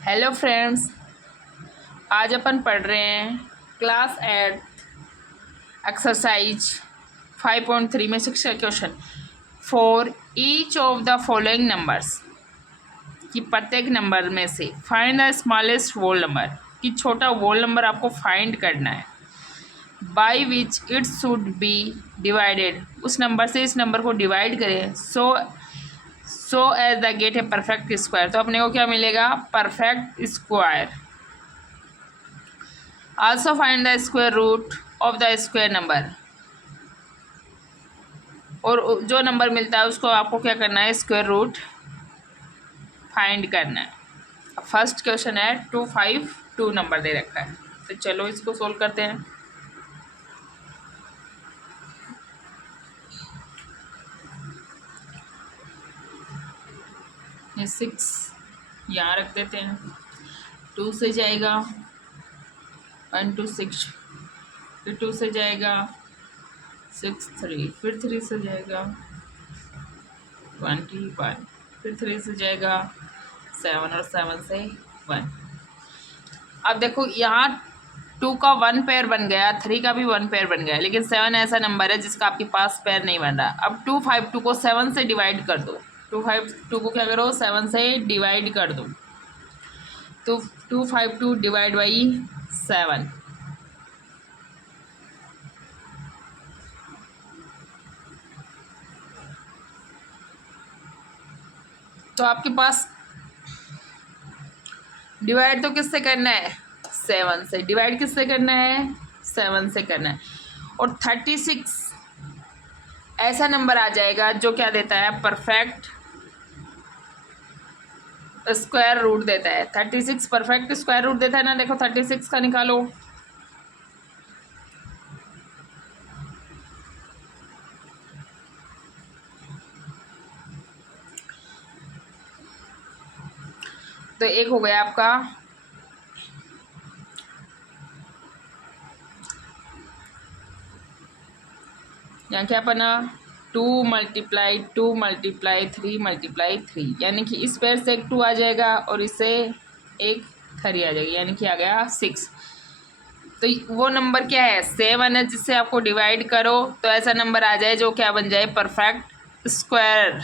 Hello friends, आज अपन पढ़ रहे हैं क्लास 8 एक्सरसाइज 5.3 में 6 का question. For each of the following numbers, कि प्रत्येक नंबर में से find the smallest whole number, कि छोटा होल नंबर आपको फाइंड करना है। By which it should be divided, उस नंबर से इस नंबर को डिवाइड करें। So as the get a perfect square, तो अपने को क्या मिलेगा? Perfect square. Also find the square root of the square number, और जो नंबर मिलता है उसको आपको क्या करना है? स्क्वायर रूट फाइंड करना है। अब फर्स्ट क्वेश्चन है 252 नंबर दे रखा है, तो चलो इसको सोल्व करते हैं। ये 6 यहाँ रख देते हैं। 2 से जाएगा 1 2 6, फिर 2 से जाएगा 6 3, फिर 3 से जाएगा 21, फिर 3 से जाएगा 7 और 7 से 1। अब देखो यहाँ 2 का 1 पेयर बन गया, 3 का भी 1 पेयर बन गया, लेकिन 7 ऐसा नंबर है जिसका आपके पास पेयर नहीं बन रहा। अब 252 को 7 से डिवाइड कर दो। 252 को क्या करो? 7 से डिवाइड कर दो। तो 252 डिवाइड बाई 7, तो आपके पास डिवाइड तो किससे करना है? 7 से। डिवाइड किससे करना है? 7 से करना है। और 36 ऐसा नंबर आ जाएगा जो क्या देता है? परफेक्ट स्क्वायर रूट देता है। 36 परफेक्ट स्क्वायर रूट देता है ना। देखो 36 का निकालो। तो एक हो गया आपका यहाँ क्या बना? 2 × 2 × 3 × 3, यानी कि इस पेयर से एक 2 आ जाएगा और इससे एक 3 आ जाएगी, यानी कि आ गया 6। तो वो नंबर क्या है? 7 है, जिससे आपको डिवाइड करो तो ऐसा नंबर आ जाए जो क्या बन जाए? परफेक्ट स्क्वायर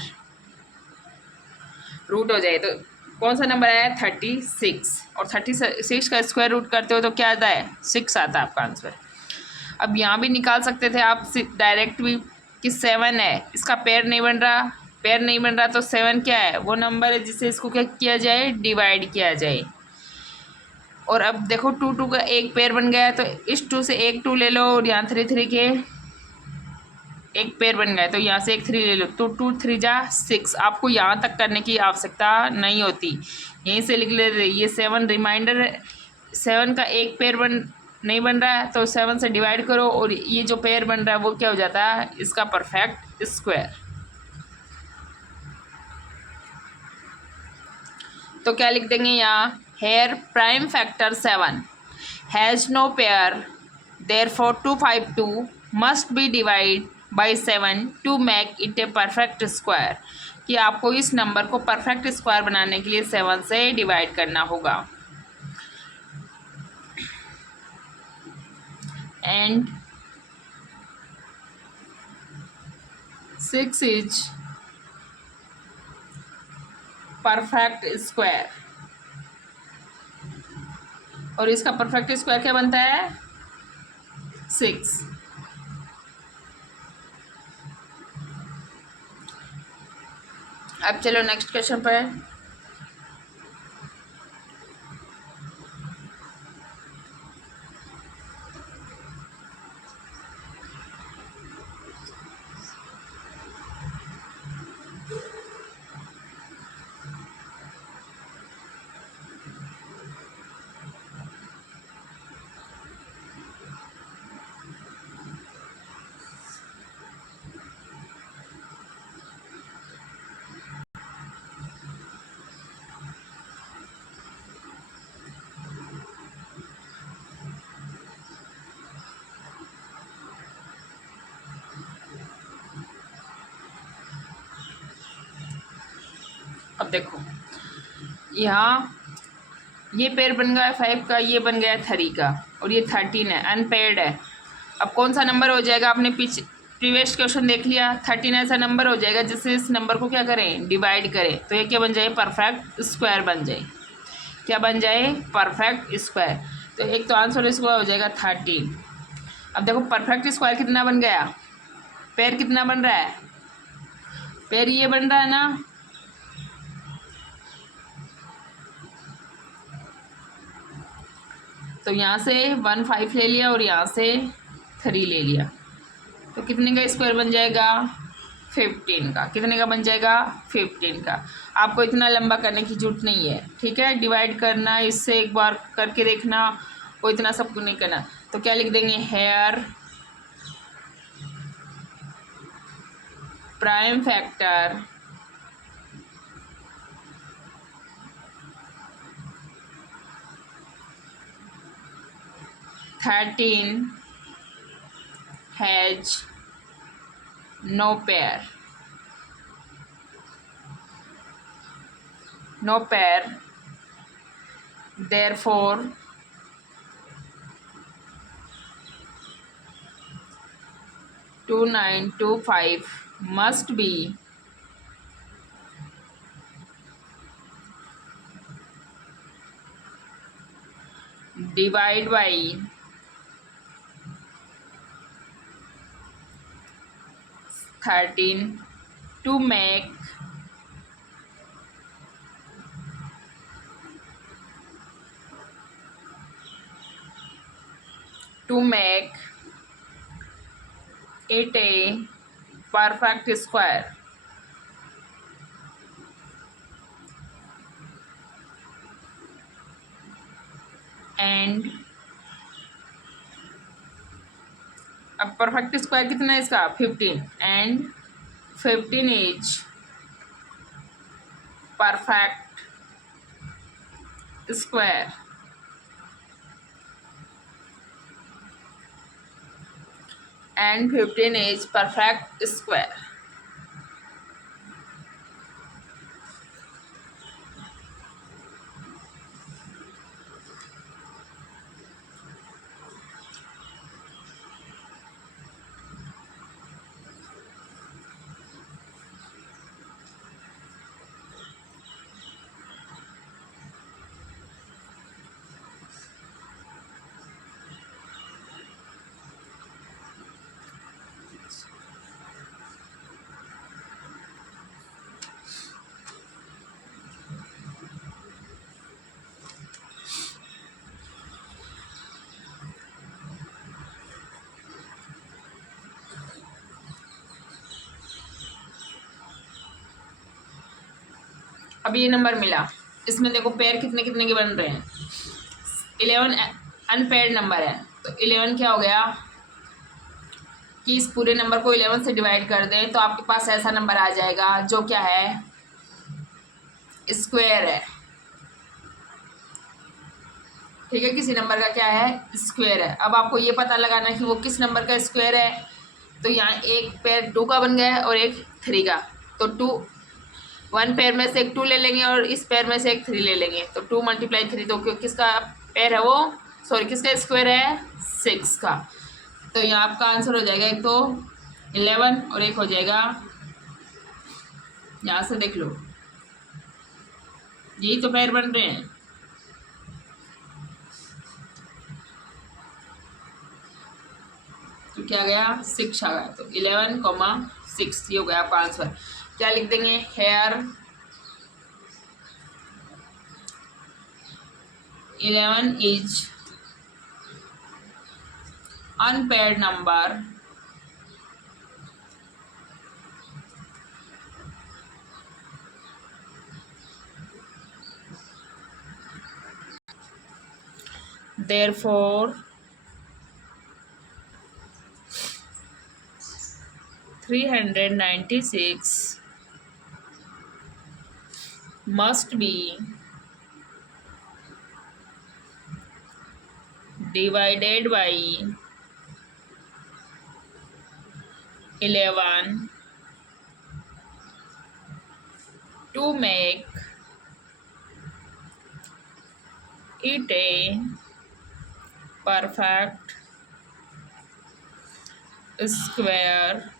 रूट हो जाए। तो कौन सा नंबर आया? 36। और 36 का स्क्वायर रूट करते हो तो क्या आता है? 6 आता है आपका आंसर। अब यहाँ भी निकाल सकते थे आप डायरेक्ट भी, कि 7 है, इसका पेयर नहीं बन रहा। पेयर नहीं बन रहा तो 7 क्या है? वो नंबर है जिससे इसको क्या किया जाए? डिवाइड किया जाए। और अब देखो 2 2 का एक पेयर बन गया है, तो इस 2 से एक 2 ले लो, और यहाँ 3 3 के एक पेयर बन गए, तो यहाँ से एक 3 ले लो, तो 2 3 जा 6। आपको यहाँ तक करने की आवश्यकता नहीं होती, यहीं से लिख ले रही। ये 7 रिमाइंडर है। 7 का एक पेयर नहीं बन रहा है तो 7 से डिवाइड करो, और ये जो पेयर बन रहा है वो क्या हो जाता है? इसका परफेक्ट स्क्वायर। तो क्या लिख देंगे यहाँ? Here prime factor 7 has no pair, therefore 252 must be divide by 7 to make it a perfect square, कि आपको इस नंबर को परफेक्ट स्क्वायर बनाने के लिए 7 से डिवाइड करना होगा। एंड 6 इज परफेक्ट स्क्वायर, और इसका परफेक्ट स्क्वायर क्या बनता है? 6। अब चलो नेक्स्ट क्वेश्चन पर। अब देखो यहाँ ये पेयर बन गया 5 का, ये बन गया 3 का, और ये 13 है, अनपेयर्ड है। अब कौन सा नंबर हो जाएगा, आपने पीछे प्रीवियस क्वेश्चन देख लिया, 13 ऐसा नंबर हो जाएगा जिससे इस नंबर को क्या करें, डिवाइड करें, तो ये क्या बन जाए, परफेक्ट स्क्वायर बन जाए। क्या बन जाए, परफेक्ट स्क्वायर। तो एक तो आंसर इसका हो जाएगा 13। अब देखो परफेक्ट स्क्वायर कितना बन गया, पेयर कितना बन रहा है, पेयर ये बन रहा है ना। तो यहाँ से 1 5 ले लिया और यहाँ से 3 ले लिया, तो कितने का स्क्वायर बन जाएगा, 15 का। कितने का बन जाएगा, 15 का। आपको इतना लंबा करने की जरूरत नहीं है, ठीक है। डिवाइड करना इससे एक बार करके देखना, कोई इतना सबको नहीं करना। तो क्या लिख देंगे, here prime factor thirteen has no pair, no pair, therefore 2925 must be divided by 13 to make it a perfect square. And अब परफेक्ट स्क्वायर कितना है इसका, 15, and 15 is perfect square, and 15 is perfect square. अब ये number मिला, इसमें देखो pair कितने कितने के बन रहे हैं, 11 अनपेयर्ड नंबर है। तो 11 क्या हो गया कि इस पूरे नंबर को 11 से डिवाइड कर दें तो आपके पास ऐसा नंबर आ जाएगा जो क्या है, स्क्वायर है, ठीक है। किसी नंबर का क्या है, स्क्वायर है। अब आपको ये पता लगाना है कि वो किस नंबर का स्क्वायर है। तो यहाँ एक पेयर 2 का बन गया है और एक 3 का, तो 1 पेयर में से एक 2 ले लेंगे और इस पेयर में से एक 3 ले लेंगे, तो 2 × 3, तो किसका पेयर है वो, सॉरी किसका स्क्वायर है, 6 का। तो यहाँ आपका आंसर हो जाएगा, एक तो 11 और एक हो जाएगा, यहाँ से देख लो, यही तो पेयर बन रहे हैं। तो क्या गया, 6 आ गया, तो 11,6 ये हो गया आपका आंसर। क्या लिख देंगे, here 11 is unpaired number therefore 396 must be divided by 11 to make it a perfect square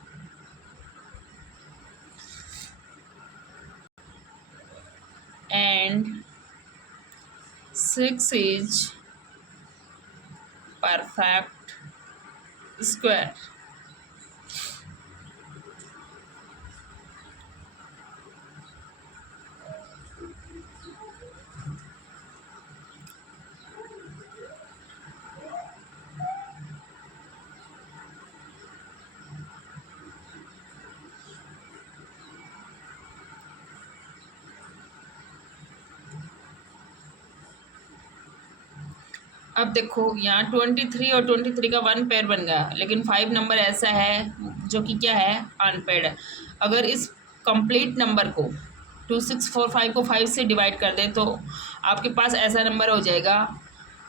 and 6 is perfect square. अब देखो यहाँ 23 और 23 का वन पेयर बन गया, लेकिन 5 नंबर ऐसा है जो कि क्या है, अनपेड है। अगर इस कंप्लीट नंबर को 2645 को 5 से डिवाइड कर दें तो आपके पास ऐसा नंबर हो जाएगा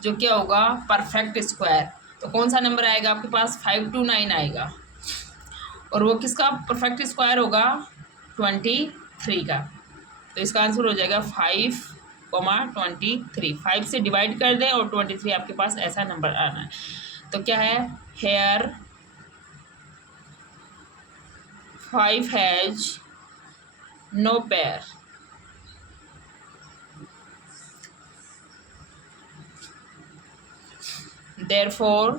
जो क्या होगा, परफेक्ट स्क्वायर। तो कौन सा नंबर आएगा आपके पास, 529 आएगा। और वो किसका परफेक्ट स्क्वायर होगा, 23 का। तो इसका आंसर हो जाएगा 5,23। 5 से डिवाइड कर दें और 23 आपके पास ऐसा नंबर आना है। तो क्या है, here 5 has no pair. Therefore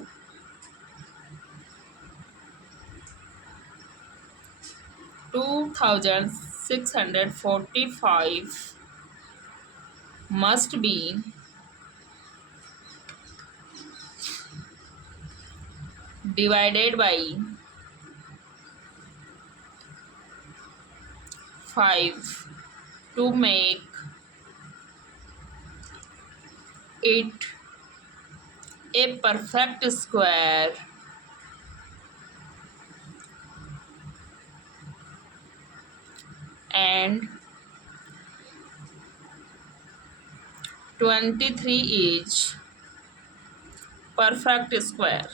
2645 must be divided by 5 to make it a perfect square and 23 is perfect square।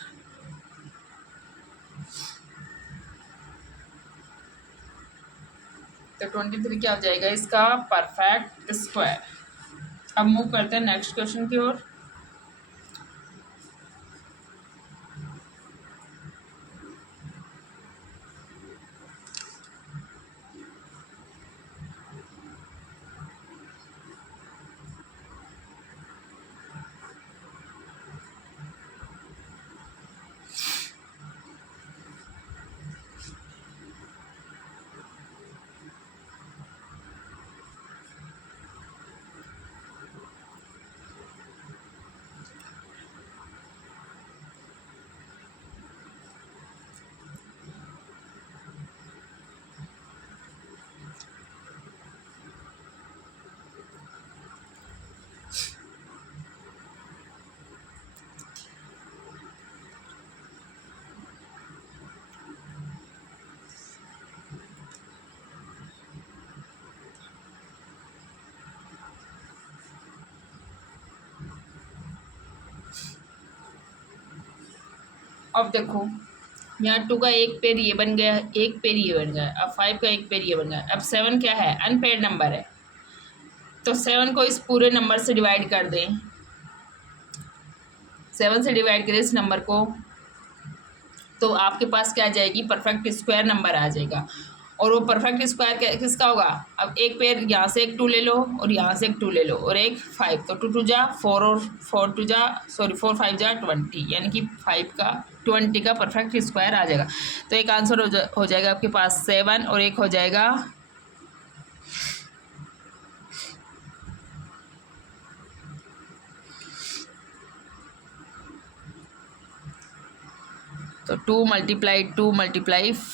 तो 23 क्या हो जाएगा इसका, परफेक्ट स्क्वायर। अब मूव करते हैं नेक्स्ट क्वेश्चन की ओर। अब देखो यहाँ 2 का एक पेयर ये बन गया, एक पेयर ये बन गया। अब 5 का एक पेयर ये बन गया। अब 7 क्या है, अनपेयर्ड नंबर है। तो 7 को इस पूरे नंबर से डिवाइड कर दें। 7 से डिवाइड करें इस नंबर को तो आपके पास क्या आ जाएगी, परफेक्ट स्क्वायर नंबर आ जाएगा। और वो परफेक्ट स्क्वायर किसका होगा, अब एक पेयर यहाँ से एक 2 ले लो और यहाँ से एक 2 ले लो और एक 5। तो 2 2 जा 4 और 4 2 जा 4 5 जा 20, यानी कि 5 का 20 का परफेक्ट स्क्वायर आ जाएगा। तो एक आंसर हो जाएगा आपके पास 7 और एक हो जाएगा तो 2 ×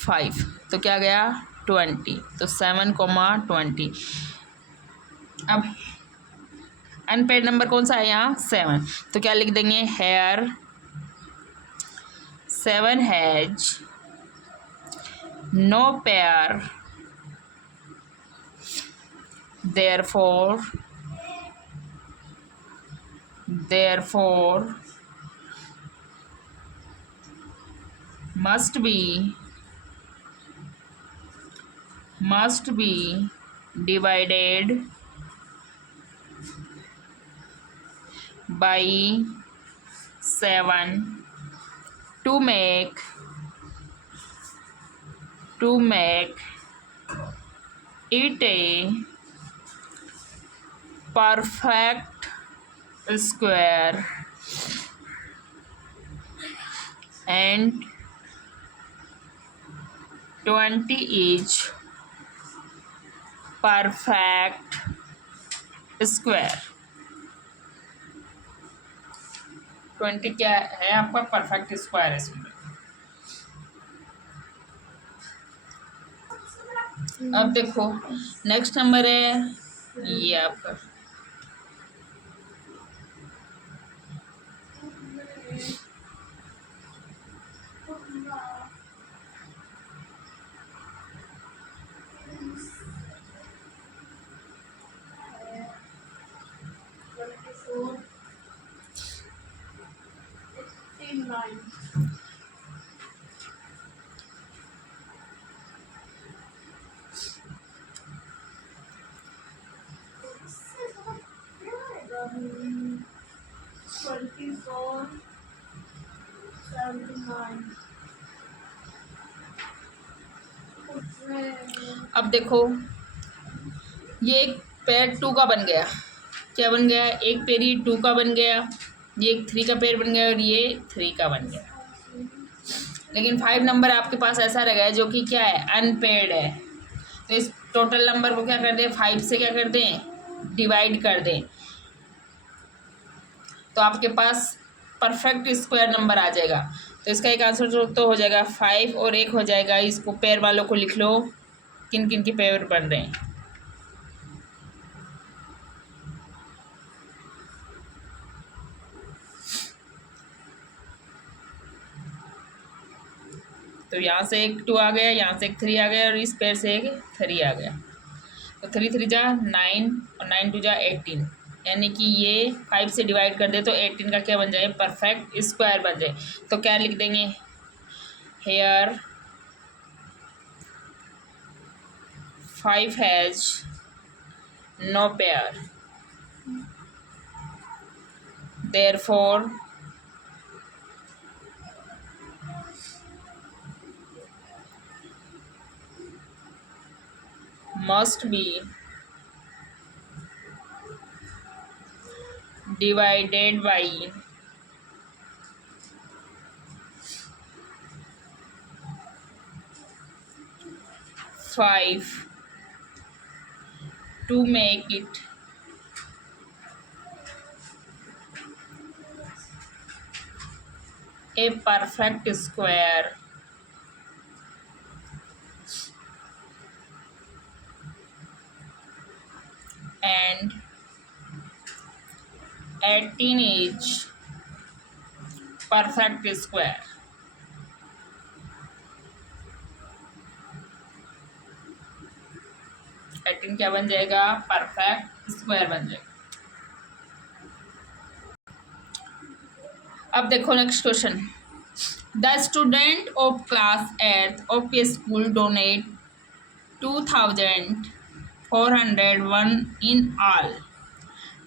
5 तो क्या गया 20। तो 7,20। अब अनपेड नंबर कौन सा है यहाँ, 7। तो क्या लिख देंगे, here 7 has no pair therefore must be divided by 7 to make it a perfect square and 20 each perfect square. 20 क्या है आपका परफेक्ट स्क्वायर इसमें। अब देखो नेक्स्ट नंबर है ये आपका अब देखो ये एक पेयर 2 का बन गया। क्या बन गया? एक पेयर ये 2 का बन गया, ये एक 3 का पेयर बन गया और ये 3 का बन गया। लेकिन 5 नंबर आपके पास ऐसा रह गया जो कि क्या है, अनपेयर्ड है। तो इस टोटल नंबर को क्या कर दें, 5 से क्या कर दें, डिवाइड कर दें, तो आपके पास परफेक्ट स्क्वायर नंबर आ जाएगा। तो इसका एक आंसर तो हो जाएगा 5 और एक हो जाएगा, इसको पेयर वालों को लिख लो किन किन के पेयर बन रहे हैं। तो यहाँ से एक 2 आ गया, यहाँ से एक 3 आ गया और इस पेयर से एक 3 आ गया। तो 3 3 जा 9 और 9 2 जा 18, यानी कि ये 5 से डिवाइड कर दे तो 18 का क्या बन जाए, परफेक्ट स्क्वायर बन जाए। तो क्या लिख देंगे, here 5 has no pair, therefore must be divided by 5 to make it a perfect square and 18 each perfect square। Eighteen क्या बन जाएगा, परफेक्ट स्क्वायर बन जाएगा। अब देखो next question, the student of class 8th of A school donate 2401 in all.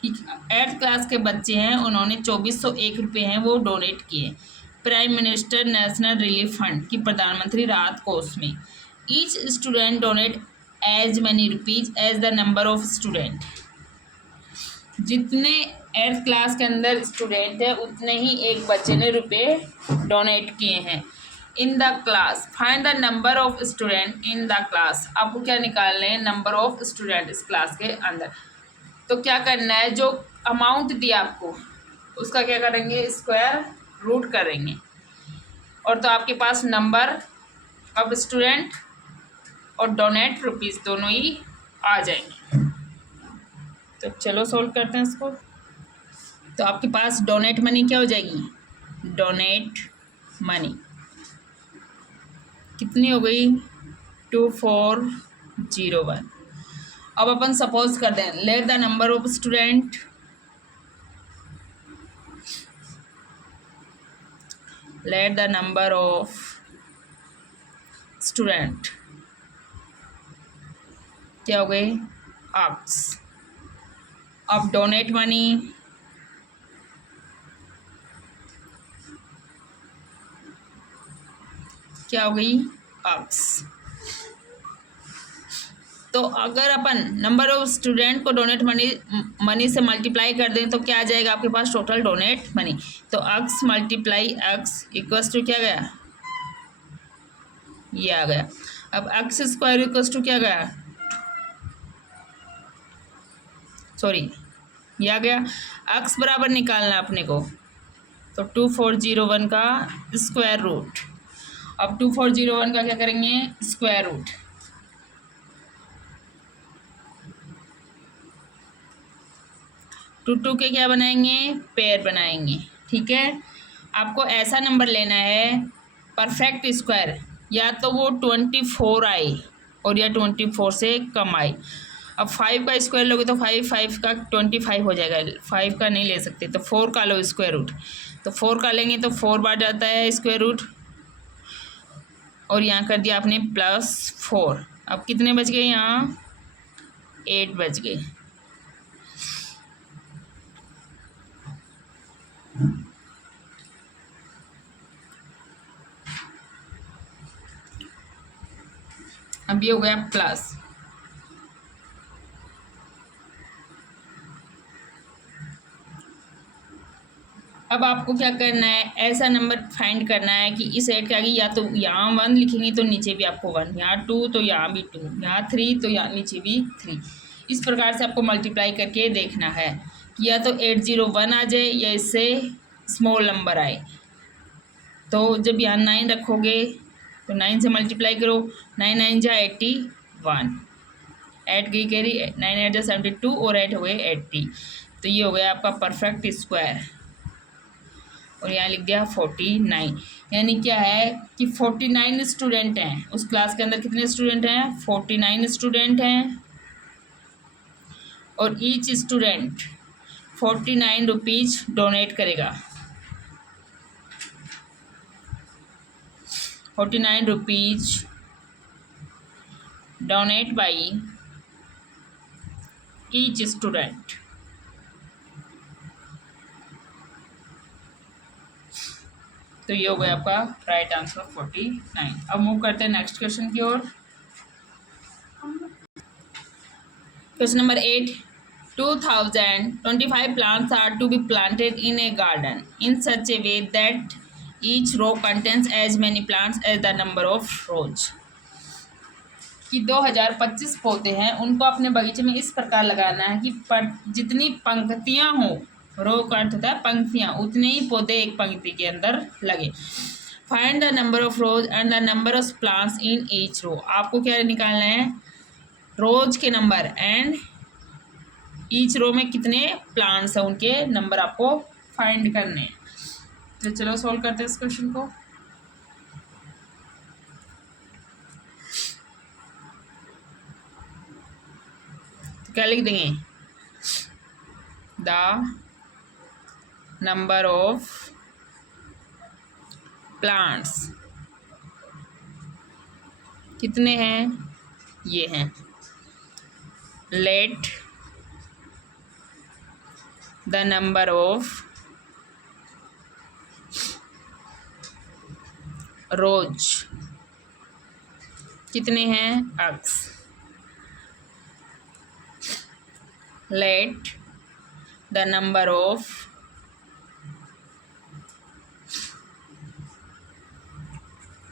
8th class के बच्चे हैं, उन्होंने 2401 रुपये हैं वो डोनेट किए prime minister national relief fund की प्रधानमंत्री राहत कोष में। Each student donate as many rupees as the number of student. जितने 8th क्लास के अंदर स्टूडेंट है उतने ही एक बच्चे ने रुपये डोनेट किए हैं। In the class find the number of student in the class. आपको क्या निकालना है, नंबर ऑफ स्टूडेंट इस क्लास के अंदर। तो क्या करना है, जो अमाउंट दिया आपको उसका क्या करेंगे, स्क्वायर रूट करेंगे, और तो आपके पास नंबर ऑफ स्टूडेंट और डोनेट रुपीज़ दोनों ही आ जाएंगे। तो चलो सोल्व करते हैं इसको। तो आपके पास डोनेट मनी क्या हो जाएगी, डोनेट मनी कितनी हो गई, 2401। अब अपन सपोज कर दें, late the number of student क्या हो गई, आर्ट्स। अब डोनेट मनी क्या हो गई, अक्स। तो अगर अपन नंबर ऑफ स्टूडेंट को डोनेट मनी से मल्टीप्लाई कर दें तो क्या आ जाएगा आपके पास, टोटल डोनेट मनी। तो अक्स मल्टीप्लाई अक्स इक्वल्स टू क्या गया, ये आ गया। अब अक्स स्क्वायर इक्वल्स टू क्या गया, सॉरी ये आ गया। अक्स बराबर निकालना अपने को, तो 2401 का स्क्वायर रूट। अब 2401 का क्या करेंगे, स्क्वायर रूट। टू के क्या बनाएंगे, पेयर बनाएंगे। ठीक है, आपको ऐसा नंबर लेना है परफेक्ट स्क्वायर, या तो वो 24 आए और या 24 से कम आए। अब 5 का स्क्वायर लोगे तो 5 का 25 हो जाएगा, 5 का नहीं ले सकते तो 4 का लो स्क्वायर रूट। तो 4 का लेंगे तो 4 बार जाता है स्क्वायर रूट, और यहाँ कर दिया आपने +4। अब कितने बच गए, यहाँ 8 बच गए। अब ये हो गया प्लस। अब आपको क्या करना है, ऐसा नंबर फाइंड करना है कि इस 8 के आगे या तो यहाँ 1 लिखेंगे तो नीचे भी आपको 1, यहाँ 2 तो यहाँ भी 2, यहाँ 3 तो यहाँ नीचे भी 3। इस प्रकार से आपको मल्टीप्लाई करके देखना है कि या तो 801 आ जाए या इससे स्मॉल नंबर आए। तो जब यहाँ 9 रखोगे तो 9 से मल्टीप्लाई करो, 9 9 जा 81, 8 गई कैरी, 9 8 जा 72 और 8 हो गए 80। तो ये हो गया आपका परफेक्ट स्क्वायर, और यहाँ लिख दिया 49। यानी क्या है कि 49 स्टूडेंट हैं उस क्लास के अंदर। कितने स्टूडेंट हैं, 49 स्टूडेंट हैं, और ईच स्टूडेंट 49 रुपीज डोनेट करेगा। 49 rupees donate by each student. तो ये हो गया आपका राइट आंसर 49। अब मूव करते हैं नेक्स्ट क्वेश्चन की ओर। Question number 8, 2025 plants are to be planted in a garden in such a way that each row contains as many plants as the number of rows। कि 2025 पौधे हैं उनको अपने बगीचे में इस प्रकार लगाना है कि जितनी पंक्तियां हों, रो का अर्थ होता है पंक्तियां, उतने ही पौधे एक पंक्ति के अंदर लगे। Find the number of rows and the number of plants in each row. आपको क्या निकालना है, रोज के नंबर एंड ईच रो में कितने प्लांट्स हैं उनके नंबर आपको फाइंड करने हैं। तो चलो सॉल्व करते हैं इस क्वेश्चन को। तो क्या लिख देंगे, द नंबर ऑफ प्लांट्स कितने हैं, ये हैं। Let the number of rows कितने हैं, x. Let the number of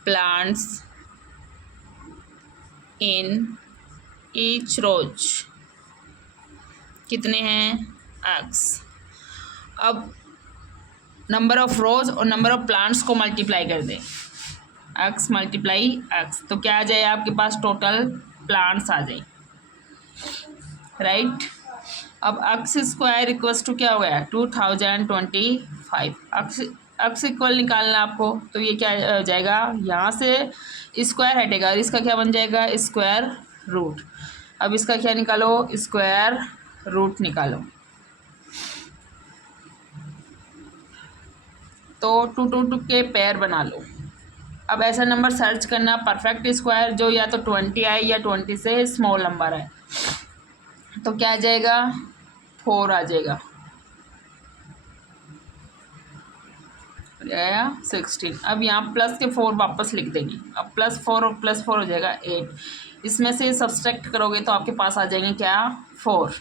plants in each rows कितने हैं, एक्स। अब नंबर ऑफ रोज और नंबर ऑफ प्लांट्स को मल्टीप्लाई कर दें, एक्स मल्टीप्लाई एक्स, तो क्या आ जाए आपके पास, टोटल प्लांट्स आ जाए, राइट। अब एक्स स्क्वायर इक्वल्स टू क्या हो गया, 2025। एक्स इक्वल निकालना आपको, तो ये क्या हो जाएगा, यहाँ से स्क्वायर हटेगा और इसका क्या बन जाएगा, स्क्वायर रूट। अब इसका क्या निकालो, स्क्वायर रूट निकालो। तो 2 2 2 के पेयर बना लो। अब ऐसा नंबर सर्च करना परफेक्ट स्क्वायर जो या तो 20 आए या 20 से स्मॉल नंबर है। तो क्या आ जाएगा, 4 आ जाएगा, आया 16। अब यहाँ प्लस के 4 वापस लिख देंगे। अब +4 और +4 हो जाएगा 8। इसमें से सब्सट्रैक्ट करोगे तो आपके पास आ जाएंगे क्या 4।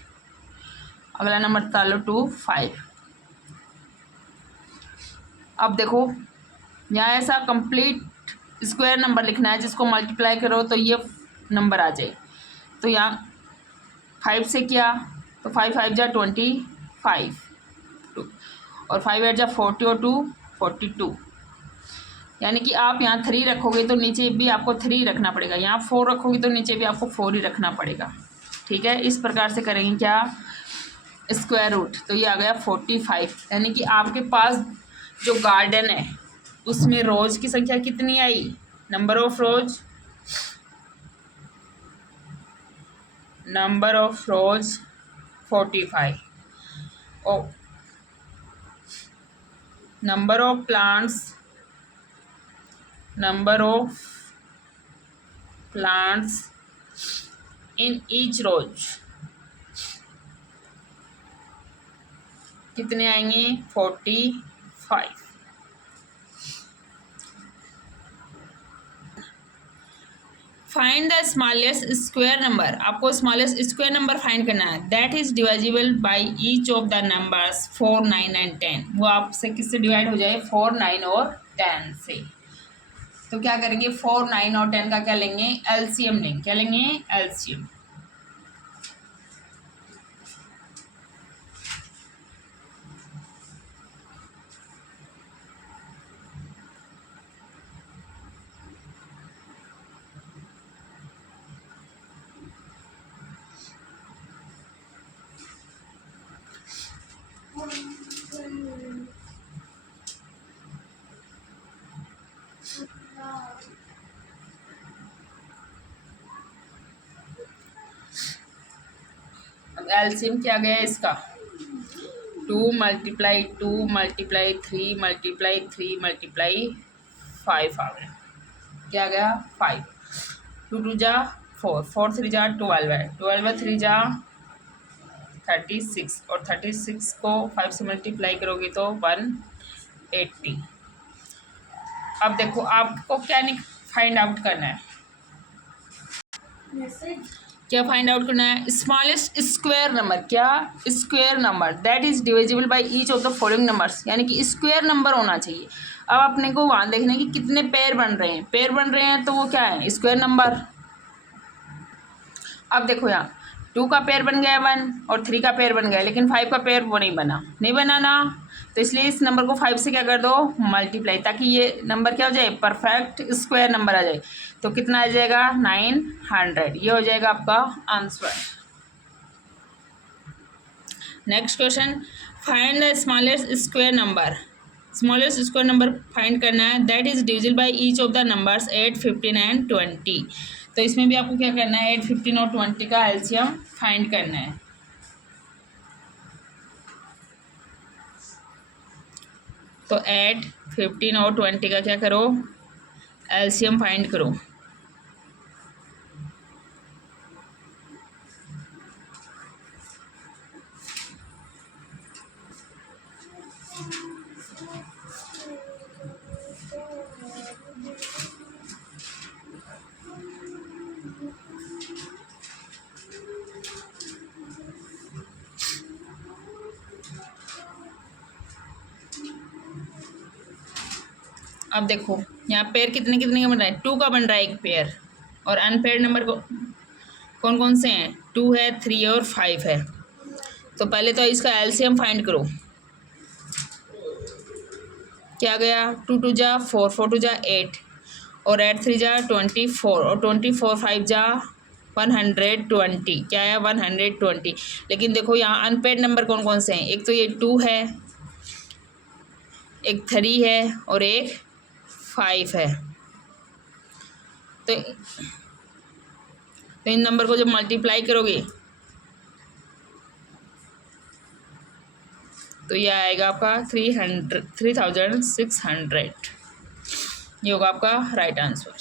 अगला नंबर डालो 2 5। अब देखो यहाँ ऐसा कंप्लीट स्क्वायर नंबर लिखना है जिसको मल्टीप्लाई करो तो ये नंबर आ जाए। तो यहाँ 5 से किया तो 5 5 जा 25 और 5 8 जा 40 और 2 42। यानी कि आप यहाँ 3 रखोगे तो नीचे भी आपको 3 रखना पड़ेगा, यहाँ 4 रखोगे तो नीचे भी आपको 4 ही रखना पड़ेगा। ठीक है, इस प्रकार से करेंगे क्या स्क्वायर रूट। तो ये आ गया 45। यानी कि आपके पास जो गार्डन है उसमें रोज की संख्या कितनी आई, नंबर ऑफ रोज 45 और number of plants in each rows कितने आएंगे 45। Find the smallest square number. आपको स्मॉलेस्ट स्क्वायर नंबर फाइंड करना है that is divisible by each of the numbers 4 9 and 10। वो आपसे किससे डिवाइड हो जाए 4 9 और 10 से। तो क्या करेंगे 4 9 और 10 का क्या लेंगे एलसीएम लेंगे। क्या लेंगे एलसीएम। अब एलसीएम क्या गया इसका 2 × 2 × 3 × 3 × 5 आ गया। क्या गया 5। 2 2 जा 4 4 3 जा 12 है 12 3 जा 36 और 36 को 5 से मल्टीप्लाई करोगे तो 180। अब देखो आपको क्या फाइंड आउट करना है, क्या फाइंड आउट करना है स्मॉलेस्ट स्क्वायर नंबर। क्या square number that is divisible by each of the following numbers. यानी कि स्क्वायर नंबर होना चाहिए। अब अपने को वहाँ देखना है कि कितने पेयर बन रहे हैं। पेयर बन रहे हैं तो वो क्या है स्क्वायर नंबर। अब देखो यहाँ 2 का पेयर बन गया 1 और 3 का पेयर बन गया, लेकिन 5 का पेयर वो नहीं बना ना। तो इसलिए इस नंबर को 5 से क्या कर दो मल्टीप्लाई, ताकि ये नंबर क्या हो जाए परफेक्ट स्क्वायर नंबर आ जाए। तो कितना आ जाएगा 900। ये हो जाएगा आपका answer. Next question find the smallest square number. Smallest square number find करना है that is divisible by each of the numbers 8 15 and 20। तो इसमें भी आपको क्या करना है 8 15 और 20 का एलसीएम फाइंड करना है। तो 8 15 और 20 का क्या करो एलसीएम फाइंड करो। अब देखो यहाँ पेयर कितने कितने का बन रहा है 2 का बन रहा है एक पेयर, और अनपेयर नंबर को कौन कौन से हैं 2 है 3 और 5 है। तो पहले तो इसका एलसीएम फाइंड करो। क्या गया 2 2 जा 4 4 2 जा 8 और 8 3 जा 24 और 24 5 जा 120। क्या है 120। लेकिन देखो यहाँ अनपेड नंबर कौन कौन से हैं, एक तो ये 2 है, एक 3 है और एक 5 है। तो इन नंबर को जब मल्टीप्लाई करोगे तो यह आएगा आपका 3600। ये होगा आपका राइट आंसर।